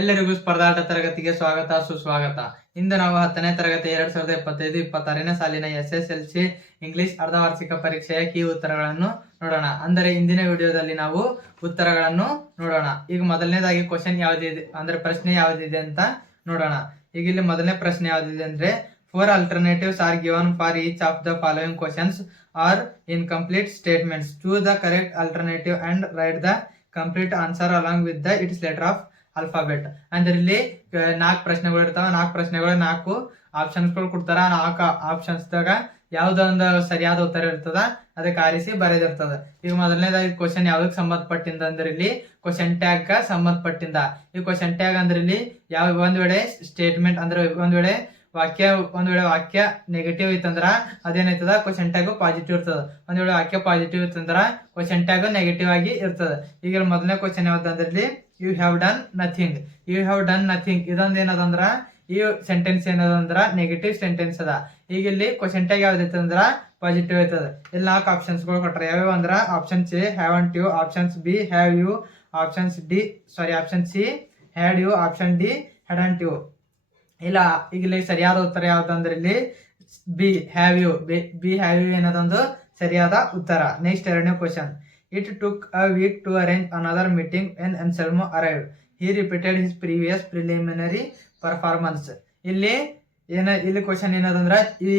ಎಲ್ಲರಿಗೂ ಸ್ಪರ್ಧಾಟ ತರಗತಿಗೆ ಸ್ವಾಗತ ಸುಸ್ವಾಗತ. ಇಂದು ನಾವು 10ನೇ ತರಗತಿ 2025-26ನೇ ಸಾಲಿನ SSLC ಇಂಗ್ಲಿಷ್ ಅರ್ಧವಾರ್ಷಿಕ ಪರೀಕ್ಷೆಯ ಕೀ ಉತ್ತರಗಳನ್ನು ನೋಡೋಣ. ಅಂದರೆ ಇಂದಿನ ವಿಡಿಯೋದಲ್ಲಿ ನಾವು ಉತ್ತರಗಳನ್ನು ನೋಡೋಣ. ಈಗ ಮೊದಲನೇದಾಗಿ ಕ್ವಶನ್ ಯಾವ್ದಿದೆ ಅಂದ್ರೆ ಪ್ರಶ್ನೆ ಯಾವ್ದಿದೆ ಅಂತ ನೋಡೋಣ. ಈಗ ಇಲ್ಲಿ ಮೊದಲನೇ ಪ್ರಶ್ನೆ ಯಾವ್ದಿದೆ ಅಂದ್ರೆ 4 alternatives are given for each of the following questions or incomplete statements. Choose the correct alternative and write the complete answer along with the its letter of alphabet. ಅಂದ್ರೆ ಇಲ್ಲಿ 4 ಪ್ರಶ್ನೆಗಳು ಇರ್ತಾವ. 4 ಪ್ರಶ್ನೆಗಳು 4 ಆಪ್ಷನ್ಸ್ಗಳು ಕೊಡ್ತಾರ. 4 ಆಪ್ಷನ್ಸ್ದಾಗ ಯಾವ್ದೋ ಒಂದು ಸರಿಯಾದ ಉತ್ತರ ಇರ್ತದ, ಅದಕ್ಕೆ ಆರಿಸಿ ಬರೆದಿರ್ತದ. ಈಗ ಮೊದಲನೇದಾಗಿ ಕ್ವಶನ್ ಯಾವ್ದಕ್ ಸಂಬಂಧಪಟ್ಟಿಂದ ಅಂದ್ರೆ ಇಲ್ಲಿ ಕ್ವಶನ್ ಟ್ಯಾಗ್ ಸಂಬಂಧಪಟ್ಟಿಂದ. ಈ ಕ್ವಶನ್ ಟ್ಯಾಗ್ ಅಂದ್ರೆ ಇಲ್ಲಿ ಯಾವ ಒಂದ್ ವೇಳೆ ಸ್ಟೇಟ್ಮೆಂಟ್ ಅಂದ್ರೆ ಒಂದ್ ವೇಳೆ ವಾಕ್ಯ ನೆಗೆಟಿವ್ ಇತ್ತಂದ್ರ ಅದೇನೈತದ ಕ್ವಶನ್ ಟ್ಯಾಗ್ ಪಾಸಿಟಿವ್ ಇರ್ತದ. ಒಂದ್ ವೇಳೆ ವಾಕ್ಯ ಪಾಸಿಟಿವ್ ಇತ್ತಂದ್ರ ಕ್ವಶನ್ ಟ್ಯಾಗ್ ನೆಗೆಟಿವ್ ಆಗಿ ಇರ್ತದ. ಈಗ ಮೊದಲನೇ ಕ್ವಶನ್ ಯಾವ್ದಂದ್ರೆ ಇಲ್ಲಿ ಯು ಹ್ಯಾವ್ ಡನ್ ನಥಿಂಗ್ ಇದೊಂದ್ ಏನದಂದ್ರ ಈ ಸೆಂಟೆನ್ಸ್ ಏನದಂದ್ರ ನೆಗೆಟಿವ್ ಸೆಂಟೆನ್ಸ್ ಅದ. ಈಗ ಇಲ್ಲಿ ಕ್ವಶನ್ ಟ್ಯಾಗ್ ಯಾವ್ದೈತೆ ಅಂದ್ರ ಪಾಸಿಟಿವ್ ಐತದ. ಇಲ್ಲಿ 4 ಆಪ್ಷನ್ಸ್ ಗಳು ಕೊಟ್ರ. ಯಾವ್ಯಾವ ಅಂದ್ರ option C haven't you, options B have you, option C had you, option D hadn't you. ಇಲ್ಲ ಈಗ ಇಲ್ಲಿ ಸರಿಯಾದ ಉತ್ತರ ಯಾವ್ದಂದ್ರೆ ಇಲ್ಲಿ ಬಿ ಹ್ಯಾವ್ ಯು ಏನದೊಂದು ಸರಿಯಾದ ಉತ್ತರ. ನೆಕ್ಸ್ಟ್ ಎರಡನೇ question. It took a week to arrange another meeting when Anselmo arrived. He repeated his previous preliminary performance. ಇಲ್ಲಿ ಕ್ವಶನ್ ಏನದಂದ್ರ ಈ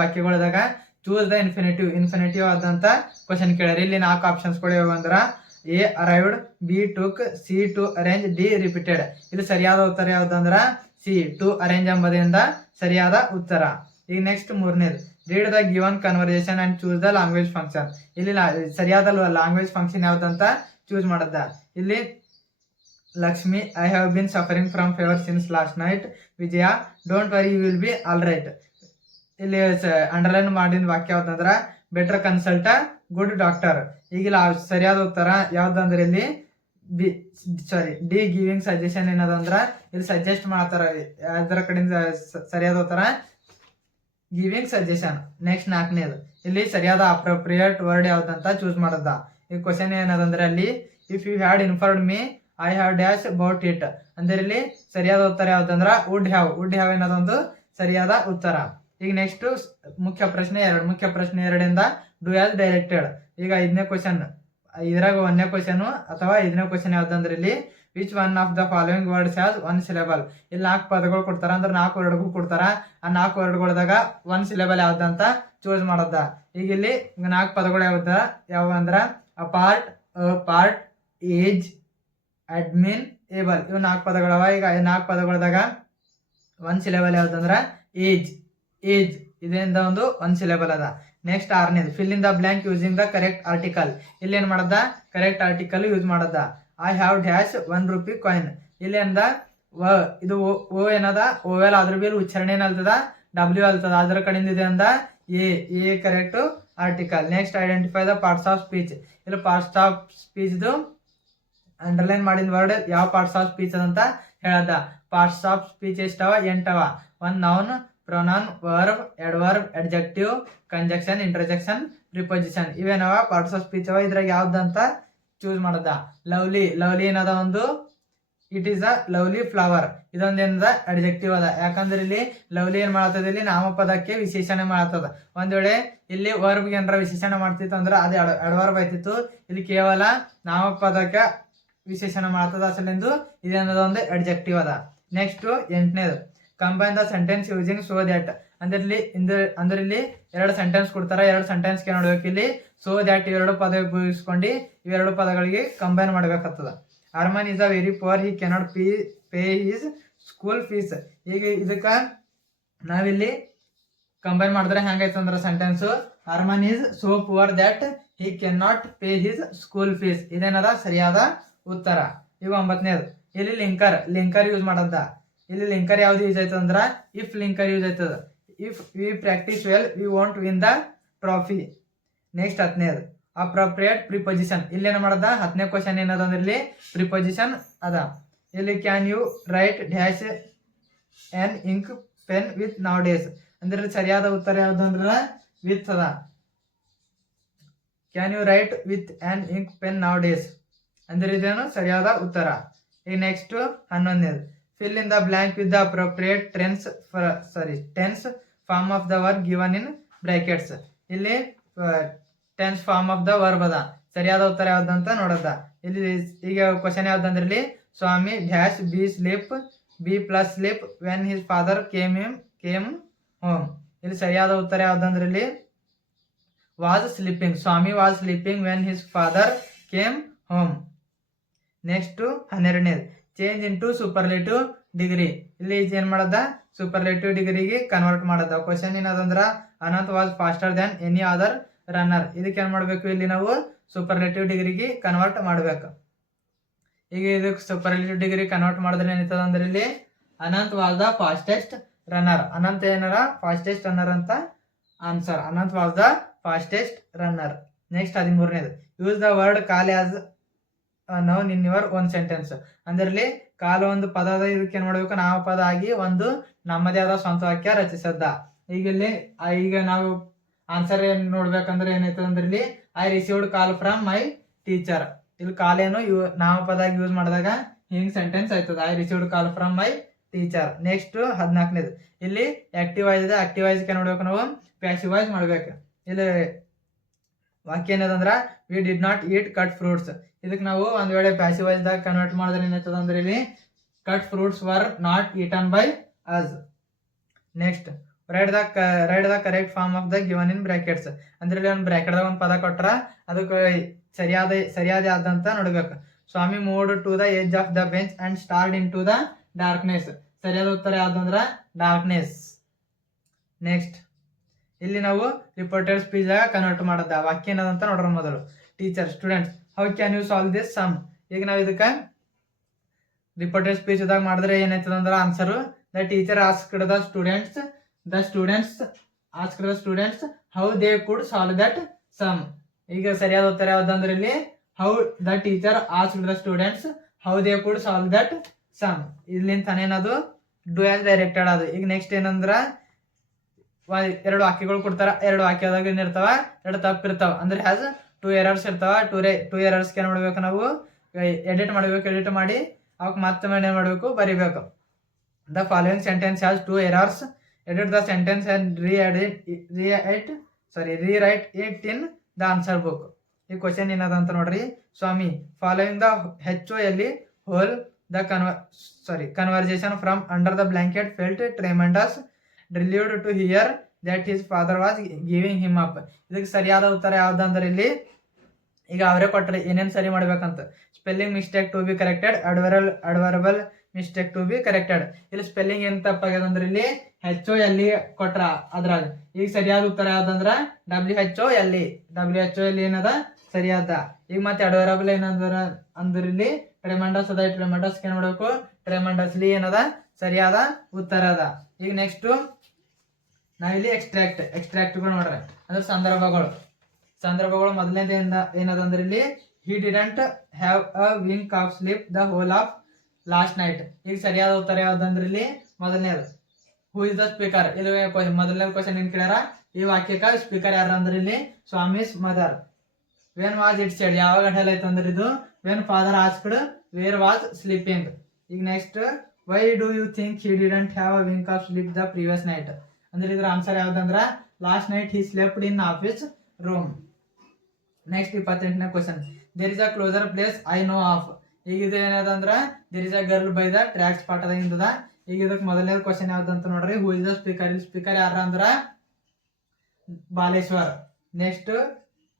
ವಾಕ್ಯಗಳದಾಗ ಚೂಸ್ ದ ಇನ್ಫಿನಿಟಿವ್ ಆದಂತ ಕ್ವಶನ್ ಕೇಳ್ಯಾರ. ಇಲ್ಲಿ 4 ಆಪ್ಷನ್ಸ್ ಗಳು ಯಾವಂದ್ರ A arrived, B took, C to arrange, D repeated. ಇಲ್ಲಿ ಸರಿಯಾದ ಉತ್ತರ ಯಾವ್ದಂದ್ರ ಸಿ ಟು ಅರೇಂಜ್ ಎಂಬುದರಿಂದ ಸರಿಯಾದ ಉತ್ತರ. ಈಗ ನೆಕ್ಸ್ಟ್ ಮೂರನೇದು. Read the given conversation and choose the language function. ಇಲ್ಲಿ ಸರಿಯಾದ ಲ್ಯಾಂಗ್ವೇಜ್ ಫಂಕ್ಷನ್ ಯಾವ್ದಂತ ಚೂಸ್ ಮಾಡದ. ಇಲ್ಲಿ Lakshmi I have been suffering from fever since last night. Vijaya don't worry you will be all right. ಇಲ್ಲಿ ಅಂಡರ್ಲೈನ್ ಮಾಡಿದ ವಾಕ್ಯ ಯಾವ್ದಂದ್ರ better consult a good doctor. ಈಗಿಲ್ಲ ಸರಿಯಾದ ಉತ್ತರ ಯಾವ್ದಂದ್ರೆ ಇಲ್ಲಿ ಡಿ ಗಿವಿಂಗ್ ಸಜೆಷನ್ ಏನದಂದ್ರ ಇಲ್ಲಿ ಸಜೆಸ್ಟ್ ಮಾಡ್ತಾರ. ಅದರ ಕಡೆಯಿಂದ ಸರಿಯಾದ ಉತ್ತರ ಗಿವಿಂಗ್ ಸಜೆಷನ್. ನೆಕ್ಸ್ಟ್ 4ನೇದು. ಇಲ್ಲಿ ಸರಿಯಾದ ಅಪ್ರೋಪ್ರಿಯೇಟ್ ವರ್ಡ್ ಯಾವ್ದಂತ ಚೂಸ್ ಮಾಡದ. ಈ ಕ್ವಶನ್ ಏನದಂದ್ರೆ ಅಲ್ಲಿ if you had informed me I have dash about it. ಅಂದ್ರೆ ಇಲ್ಲಿ ಸರಿಯಾದ ಉತ್ತರ ಯಾವ್ದಂದ್ರ ವುಡ್ ಹ್ಯಾವ್ ಏನದೊಂದು ಸರಿಯಾದ ಉತ್ತರ. ಈಗ ನೆಕ್ಸ್ಟ್ ಮುಖ್ಯ ಪ್ರಶ್ನೆ 2 ಇಂದ ಡೂ ಆಸ್ ಡೈರೆಕ್ಟೆಡ್. ಈಗ 5ನೇ ಕ್ವಶನ್. ಇದ್ರಾಗ 1ನೇ ಕ್ವಶನ್ ಅಥವಾ 5ನೇ ಕ್ವಶನ್ ಯಾವ್ದಂದ್ರೆ ಇಲ್ಲಿ which one of the following words has 1 syllable. ಇಲ್ಲಿ 4 ಪದಗಳು ಕೊಡ್ತಾರ ಅಂದ್ರೆ 4 ವರ್ಡ್ಗಳು ಕೊಡ್ತಾರ. ಆ 4 ವರ್ಡ್ಗಳದಾಗ 1 syllable ಯಾವ್ದಂತ ಚೂಸ್ ಮಾಡದ. ಈಗ ಇಲ್ಲಿ 4 ಪದಗಳು ಯಾವ ಅಂದ್ರ apart, part, age, admin, Abel. ಇವು 4 ಪದಗಳವ. ಈಗ 4 ಪದಗಳದಾಗ 1 syllable ಯಾವ್ದಂದ್ರ ಏಜ್ ಇದರಿಂದ ಒಂದು 1 syllable ಅದ. ನೆಕ್ಸ್ಟ್ 6ನೇದು. Fill in the blank using the correct article. ಇಲ್ಲಿ ಏನ್ ಮಾಡದ ಕರೆಕ್ಟ್ ಆರ್ಟಿಕಲ್ ಯೂಸ್ ಮಾಡದ. I have dash 1 rupee coin. ಇಲ್ಲಿ ಅಂದ ಇದು ಓ ಏನದ ಓವೆಲ್ ಆದ್ರ ಬಿ ಉಚ್ಚಾರಣೆ ಏನಲ್ತದ ಡಬ್ಲ್ಯೂ ಅಲ್ತದ. ಅದ್ರ ಕಡೆಯಿಂದ ಇದೆ ಅಂದ a correct article. Next identify the parts of speech. ಇಲ್ಲಿ ಪಾರ್ಟ್ಸ್ ಆಫ್ ಸ್ಪೀಚ್ ಅಂಡರ್ಲೈನ್ ಮಾಡಿದ ವರ್ಡ್ ಯಾವ ಪಾರ್ಟ್ಸ್ ಆಫ್ ಸ್ಪೀಚ್ ಅಂತ ಹೇಳದ. ಪಾರ್ಟ್ಸ್ ಆಫ್ ಸ್ಪೀಚ್ ಎಷ್ಟವ 8 ಅವ. 1 noun, pronoun, verb, adverb, adjective, conjunction, interjection, preposition. ಇವೇನವ ಪಾರ್ಟ್ಸ್ ಆಫ್ ಸ್ಪೀಚ್ ಅವ. ಇದ್ರಾಗ ಯಾವ್ದಂತ ಚೂಸ್ ಮಾಡದ. ಲವ್ಲಿ ಏನದ ಒಂದು it is a lovely flower. ಇದೊಂದ್ ಏನದ ಅಡ್ಜೆಕ್ಟಿವ್ ಅದ. ಯಾಕಂದ್ರೆ ಇಲ್ಲಿ ಲವ್ಲಿ ಏನ್ ಮಾಡತ್ತದ ಇಲ್ಲಿ ನಾಮಪದಕ್ಕೆ ವಿಶೇಷಣೆ ಮಾಡತ್ತದ. ಒಂದ್ ವೇಳೆ ಇಲ್ಲಿ ವರ್ಬ್ಗೆ ಏನಾರ ವಿಶೇಷಣೆ ಮಾಡ್ತಿತ್ತು ಅಂದ್ರೆ ಅದೇ ಅಡ್ವರ್ಬ್ ಆಯ್ತಿತ್ತು. ಇಲ್ಲಿ ಕೇವಲ ನಾಮಪದಕ್ಕೆ ವಿಶೇಷಣೆ ಮಾಡ್ತದ ಅಸಲೆಂದು ಇದೇನದ ಒಂದು ಅಡ್ಜೆಕ್ಟಿವ್ ಅದ. ನೆಕ್ಸ್ಟ್ 8ನೇದು. Combine the sentence using so that. ಅಂದ್ರೆ ಇಲ್ಲಿ 2 ಸೆಂಟೆನ್ಸ್ ಕೊಡ್ತಾರ. 2 ಸೆಂಟೆನ್ಸ್ ನೋಡ್ಬೇಕು. ಇಲ್ಲಿ ಸೋ ದ್ಯಾಟ್ 2 ಪದ ಉಪಯೋಗಿಸ್ಕೊಂಡು ಇವೆರಡು ಪದಗಳಿಗೆ ಕಂಬೈನ್ ಮಾಡ್ಬೇಕಾಗ್ತದ. Arman is a very poor, he cannot pay his school fees. ಈಗ ಇದಕ್ಕ ನಾವಿಲ್ಲಿ ಕಂಬೈನ್ ಮಾಡಿದ್ರೆ ಹೆಂಗೈತಂದ್ರ sentence Arman is so poor that he can not pay his school fees. ಇದೇನದ ಸರಿಯಾದ ಉತ್ತರ. ಈಗ 9ನೇದು. ಇಲ್ಲಿ ಲಿಂಕರ್ ಯೂಸ್ ಮಾಡದ. ಇಲ್ಲಿ ಲಿಂಕರ್ ಯಾವ್ದು ಯೂಸ್ ಆಯ್ತದ ಅಂದ್ರ ಇಫ್ ಲಿಂಕರ್ ಯೂಸ್ ಆಯ್ತದ. If we practice well we want win the trophy. Next 10ನೇದು. Appropriate preposition. ಇಲ್ಲಿ ಏನ್ ಮಾಡದ 10ನೇ ಕ್ವಶನ್ ಏನದ ಅಂದ್ರೆ ಇಲ್ಲಿ ಪ್ರಿಪೊಸಿಷನ್ ಅದ. ಇಲ್ಲಿ can you write dash an ink pen with nowadays. ಅಂದ್ರೆ ಸರಿಯಾದ ಉತ್ತರ ಯಾವ್ದು ಅಂದ್ರ ವಿತ್ ಅದ. Can you write with an ink pen nowadays ಅಂದ್ರೆ ಇದೇನು ಸರಿಯಾದ ಉತ್ತರ. ಈಗ ನೆಕ್ಸ್ಟ್ 11ನೇದು fill in the blank with the appropriate tense form of the verb given in brackets. ಇಲ್ಲಿ tense form of the verb ಅದ, ಸರಿಯಾದ ಉತ್ತರ ಯಾವ್ದಂತ ನೋಡದ. ಇಲ್ಲಿ ಈಗ ಕ್ವಶನ್ ಯಾವ್ದಂದ್ರೆ ಇಲ್ಲಿ Swami dash B sleep B plus sleep when his father came home. ಇಲ್ಲಿ ಸರಿಯಾದ ಉತ್ತರ ಯಾವ್ದಂದ್ರೆ ಇಲ್ಲಿ was sleeping. Swami was sleeping when his father came home. Next 12ನೇದು ಚೇಂಜ್ ಇಂಟು ಸೂಪರ್ಲೇಟಿವ್ ಡಿಗ್ರಿ. ಇಲ್ಲಿ ಏನ್ ಮಾಡದ, ಸೂಪರ್ಲೇಟಿವ್ ಡಿಗ್ರಿಗೆ ಕನ್ವರ್ಟ್ ಮಾಡದ. ಕ್ವಶನ್ ಏನದಂದ್ರ Anant was faster than any other runner. ಇದಕ್ಕೆ ಏನ್ ಮಾಡ್ಬೇಕು, ಇಲ್ಲಿ ನಾವು ಸೂಪರ್ಲೇಟಿವ್ ಡಿಗ್ರಿಗೆ ಕನ್ವರ್ಟ್ ಮಾಡ್ಬೇಕು. ಈಗ ಇದಕ್ಕೆ ಸೂಪರ್ಲೇಟಿವ್ ಡಿಗ್ರಿ ಕನ್ವರ್ಟ್ ಮಾಡಿದ್ರೆ ಏನಿರ್ತದ ಅಂದ್ರೆ ಇಲ್ಲಿ Anant was the fastest runner. Anant ಏನಾರ ಫಾಸ್ಟೆಸ್ಟ್ ರನ್ನರ್ ಅಂತ answer. Anant was the fastest runner. Next 13ನೇದು use the word call as noun in your own sentence. ಅಂದ್ರೆ ಇಲ್ಲಿ ಕಾಲು ಒಂದು ಪದ ಅದ, ಇದಕ್ಕೆ ಏನ್ ಮಾಡ್ಬೇಕು, ನಾಮಪದ ಆಗಿ ಒಂದು ನಮ್ಮದೇ ಆದ ಸ್ವಂತ ವಾಕ್ಯ ರಚಿಸದ್ದ. ಈಗ ಇಲ್ಲಿ ಈಗ ನಾವು ಆನ್ಸರ್ ಏನ್ ನೋಡ್ಬೇಕಂದ್ರೆ ಏನಾಯ್ತದ ಅಂದ್ರೆ ಇಲ್ಲಿ I received call from my teacher. ಇಲ್ಲಿ ಕಾಲೇನು ನಾಮಪದ ಆಗಿ ಯೂಸ್ ಮಾಡಿದಾಗ ಹಿಂಗ್ ಸೆಂಟೆನ್ಸ್ ಆಯ್ತದ, I received call from my teacher. Next 14ನೇದು ಇಲ್ಲಿ ಆಕ್ಟಿವ್ ವಾಯ್ಸ್ ಇದೆ, ಆಕ್ಟಿವ್ ವಾಯ್ಸ್ ಏನ್ ಮಾಡ್ಬೇಕು ನಾವು ಪ್ಯಾಸಿವ್ ವಾಯ್ಸ್ ಮಾಡ್ಬೇಕು. ಇಲ್ಲಿ ವಾಕ್ಯ ಏನದಂದ್ರ we did not eat cut fruits. ಇದಕ್ಕೆ ನಾವು ಒಂದ್ ವೇಳೆ ಪ್ಯಾಸಿವ್ ವಾಯ್ಸ್ ದಾಗ ಕನ್ವರ್ಟ್ ಮಾಡಿದ್ರೆ ಏನಾಯ್ತದ ಅಂದ್ರೆ ಇಲ್ಲಿ cut fruits were not eaten by us. Next write the correct form of the given in brackets. ಅಂದ್ರೆ ಇಲ್ಲಿ ಒಂದು ಬ್ರಾಕೆಟ್ ದಾಗ ಒಂದು ಪದ ಕೊಟ್ರ ಅದಕ್ಕೆ ಸರಿಯಾದ ಆದಂತ ನೋಡ್ಬೇಕು. Swami moved to the edge of the bench and stared into the darkness. ಸರಿಯಾದ ಉತ್ತರ ಯಾವ್ದಂದ್ರ ಡಾರ್ಕ್ನೆಸ್. ನೆಕ್ಸ್ಟ್ ಇಲ್ಲಿ ನಾವು ರಿಪೋರ್ಟೆಡ್ ಸ್ಪೀಚ್ ಆಗ ಕನ್ವರ್ಟ್ ಮಾಡದ. ವಾಕ್ಯ ಏನದಂತ ನೋಡ್ರ ಮೊದಲು. Teacher students how can you solve this sum. ಈಗ ನಾವು ಇದಕ್ಕೆ ರಿಪೋರ್ಟೆಡ್ ಸ್ಪೀಚ್ ದಾಗ ಮಾಡಿದ್ರೆ ಏನಾಯ್ತದ ಅಂದ್ರೆ answer the teacher asked the students how they could solve that sum. ಈಗ ಸರಿಯಾದ ಉತ್ತರ ಯಾವ್ದಂದ್ರೆ ಇಲ್ಲಿ how the teacher asked the students how they could solve that sum. ಇಲ್ಲಿಂದ ಏನದು ಡೂ ಆಸ್ ಡೈರೆಕ್ಟೆಡ್ ಅದು. ಈಗ ನೆಕ್ಸ್ಟ್ ಏನಂದ್ರ ಎರಡು ವಾಕ್ಯಗಳು ಕೊಡ್ತಾರ, ಎರಡು ವಾಕ್ಯದಾಗ ಏನಿರ್ತಾವ, ಎರಡು ತಪ್ಪಿರ್ತಾವ. ಅಂದ್ರೆ ಹ್ಯಾಸ್ 2 ಎರರ್ಸ್ ಇರ್ತಾವ. 2 ಎರರ್ಸ್ ಏನ್ ಮಾಡ್ಬೇಕು, ನಾವು ಎಡಿಟ್ ಮಾಡ್ಬೇಕು. ಎಡಿಟ್ ಮಾಡಿ ಅವಕ್ಕೆ ಮತ್ತೆ ಏನ್ ಮಾಡ್ಬೇಕು, ಬರಿಬೇಕು. The following sentence has 2 errors. Edit the sentence and rewrite it in the answer book. ಈ ಕ್ವಶನ್ ಏನದ ಅಂತ ನೋಡ್ರಿ. Swami following the HOLE hole the conversation from under the blanket felt tremendous relieved to hear that his father was giving him up. ಇದಕ್ಕೆ ಸರಿಯಾದ ಉತ್ತರ ಯಾವ್ದಂದ್ರೆ ಇಲ್ಲಿ ಈಗ ಅವರೇ ಕೊಟ್ರೆ ಏನೇನ್ ಸರಿ ಮಾಡ್ಬೇಕಂತ. Spelling mistake to be corrected, adverbial mistake to be corrected. ಇಲ್ಲಿ ಸ್ಪೆಲ್ಲಿಂಗ್ ಏನ್ ತಪ್ಪಾಗ್ಯದ ಅಂದ್ರೆ ಇಲ್ಲಿ HOLE ಕೊಟ್ರ ಅದ್ರಾಗ. ಈಗ ಸರಿಯಾದ ಉತ್ತರ ಯಾವ್ದಂದ್ರ WHOLE ಏನದ ಸರಿಯಾದ. ಈಗ ಮತ್ತೆ ಅಡ್ವರ್ಬಲ್ ಏನಂದ್ರ ಅಂದ್ರೆ ಇಲ್ಲಿ ಟ್ರೆಮೆಂಡಸ್ ಅದ. ಟ್ರೆಮೆಂಡಸ್ ಏನ್ ಮಾಡ್ಬೇಕು, ಟ್ರೆಮೆಂಡಸ್ಲಿ ಏನದ ಸರಿಯಾದ ಉತ್ತರ ಅದ. ಈಗ ನೆಕ್ಸ್ಟ್ ನಾವಿಲ್ಲಿ ಎಕ್ಸ್ಟ್ರಾಕ್ಟ್ಗಳು ನೋಡ್ರಿ, ಅಂದ್ರೆ ಸಂದರ್ಭಗಳು ಮೊದಲನೇದಿಂದ ಏನದಂದ್ರೆ ಇಲ್ಲಿ ಹಿ didn't have a wink of sleep the whole of last night. ಈಗ ಸರಿಯಾದ ಉತ್ತರ ಯಾವ್ದಂದ್ರೆ ಇಲ್ಲಿ ಮೊದಲನೇದು ಹೂ ಇಸ್ ದ ಸ್ಪೀಕರ್. ಇಲ್ಲಿ ಮೊದಲನೇ ಕ್ವಶನ್ ಏನ್ ಕೇಳ್ಯಾರ, ಈ ವಾಕ್ಯಕ್ಕ ಸ್ಪೀಕರ್ ಯಾರು ಅಂದ್ರೆ ಇಲ್ಲಿ Swami's mother. When was it said, ಯಾವಾಗ ಹೇಳೈತೆ ಅಂದ್ರೆ ಇದು when father asked where was sleeping. ಈಗ next why do you think he didn't have a wink of sleep the previous night. ಅಂದ್ರೆ ಇದ್ರ ಆನ್ಸರ್ ಯಾವ್ದಂದ್ರ last night he slept in office room. Next 28ನೇ question there is a closer place I know of. ಈಗ ಇದು ಏನದಂದ್ರ there is a girl by the tracks ಪಾಠದಿಂದ. ಈಗ ಇದಕ್ಕೆ ಮೊದಲನೇ ಕ್ವಶನ್ ಯಾವ್ದಂತ ನೋಡ್ರಿ, ಹೂ ಇಸ್ ದ ಸ್ಪೀಕರ್. ಇಲ್ಲಿ ಸ್ಪೀಕರ್ ಯಾರ ಅಂದ್ರ Baleshwar. Next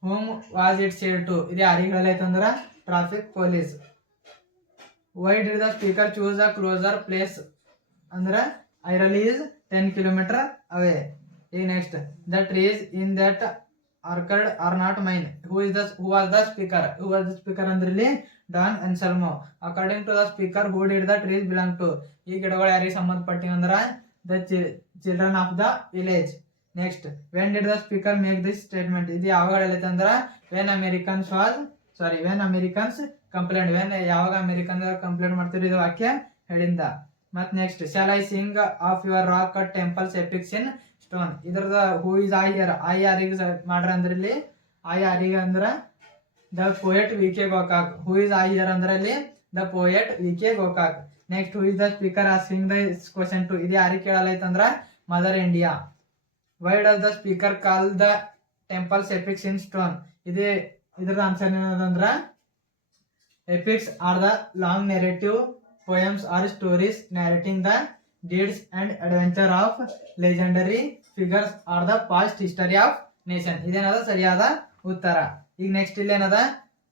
whom was it said to, ಇದು ಯಾರಿಗೆ ಹೇಳೈತಂದ್ರ traffic police. Why did the speaker choose the closer place ಅಂದ್ರೆ ಐರಲಿ ಈಸ್ 10 ಕಿಲೋಮೀಟರ್ ಅವೇ. ಈಗ next the trees in that orchard are not mine. Who was the speaker ಅಂದ್ರೆ ಇಲ್ಲಿ Don Anselmo. According to the speaker who did the trees belong to. ಈ ಗಿಡಗಳು ಯಾರಿಗೆ ಸಂಬಂಧಪಟ್ಟಿ ಅಂದ್ರ the children of the village. Next when did the speaker make this statement. ಇದು ಯಾವಾಗ ಹೇಳೈತೆ ಅಂದ್ರ ವೆನ್ ಅಮೆರಿಕನ್ಸ್ ಕಂಪ್ಲೇಂಟ್. ಯಾವಾಗ ಅಮೆರಿಕನ್ ಕಂಪ್ಲೇಂಟ್ ಮಾಡ್ತೀರಿ ಇದು ವಾಕ್ಯ ಹೇಳಿಂದ. ಮತ್ next shall I sing of your rock cut temples epics in stone. ಇದ್ರದ ಹೂ ಇಸ್ ಐ ಯಾರಿಗೆ ಮಾಡ್ರ ಅಂದ್ರೆ ಇಲ್ಲಿ ಐ ಯಾರಿಗೆ ಅಂದ್ರ the poet V K Gokak. Who is I ಅಂದ್ರೆ ಇಲ್ಲಿ the poet V K. Gokak. Next, who is the speaker asking this question to. ಇದು ಯಾರಿಗೆ ಕೇಳಲೈತಂದ್ರ mother India. Why does the speaker call the temples epics in stone. ಇದ್ರದ answer ಏನದಂದ್ರ epics are the long narrative poems or stories narrating the deeds and adventure of legendary figures or the past history of nation. ಇದೇನದ ಸರಿಯಾದ ಉತ್ತರ. ಈಗ next ಇಲ್ಲಿ ಏನದ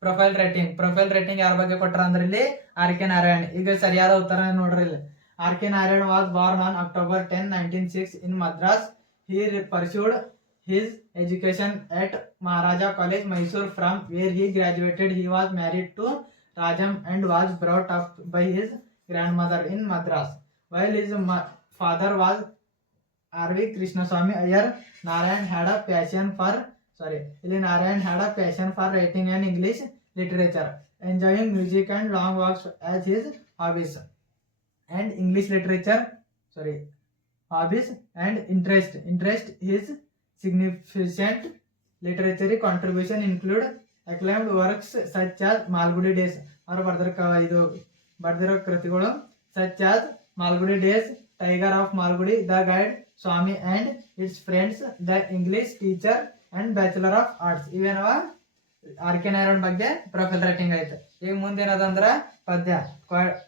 profile rating ಯಾರ ಬಗ್ಗೆ ಕೊಟ್ರ ಅಂದ್ರೆ ಇಲ್ಲಿ ಆರ್.ಕೆ. ನಾರಾಯಣ್. ಈಗ ಸರಿಯಾದ ಉತ್ತರ ನೋಡ್ರಿ ಇಲ್ಲಿ. RK. Narayan was Born on October 10, 1906 in Madras. He pursued his education at Maharaja College, Mysore, from where he graduated. He was married to Rajam and was brought up by his grandmother in Madras. While his father was R.V. Krishnaswamy Iyer, Narayan had a passion for writing and English literature, enjoying music and long walks as his hobbies. And interest his significant literary contribution include acclaimed works such as Malgudi Days. ಅವರು ಬರ್ದಿರೋ ಕೃತಿಗಳು such as Malgudi Days, Tiger of Malgudi, The Guide, Swami and Its Friends, The English Teacher and Bachelor of Arts. ಇವೇನವ R K. Narayan ಬಗ್ಗೆ profile rating ಐತೆ. ಈಗ ಮುಂದೇನದಂದ್ರ ಪದ್ಯ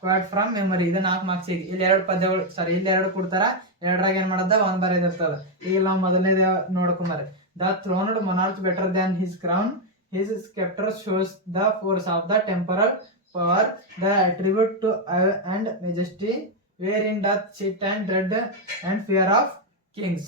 Quad from memory. ಇದು 4 ಮಾರ್ಕ್ಸಿಗೆ. ಇಲ್ಲಿ 2 ಪದ್ಯಗಳು ಇಲ್ಲಿ 2 ಕೊಡ್ತಾರ. 2ರಾಗ ಏನ್ ಮಾಡದ 1 ಬರೆದಿರ್ತದ. ಈಗ ನಾವು ಮೊದಲನೇದ ನೋಡ್ಕೊಂಬರ್ರಿ. The throned monarch better than his crown, his scepter shows the force of the temporal power, the attribute to awe and majesty, wherein doth sit and dread and fear of kings.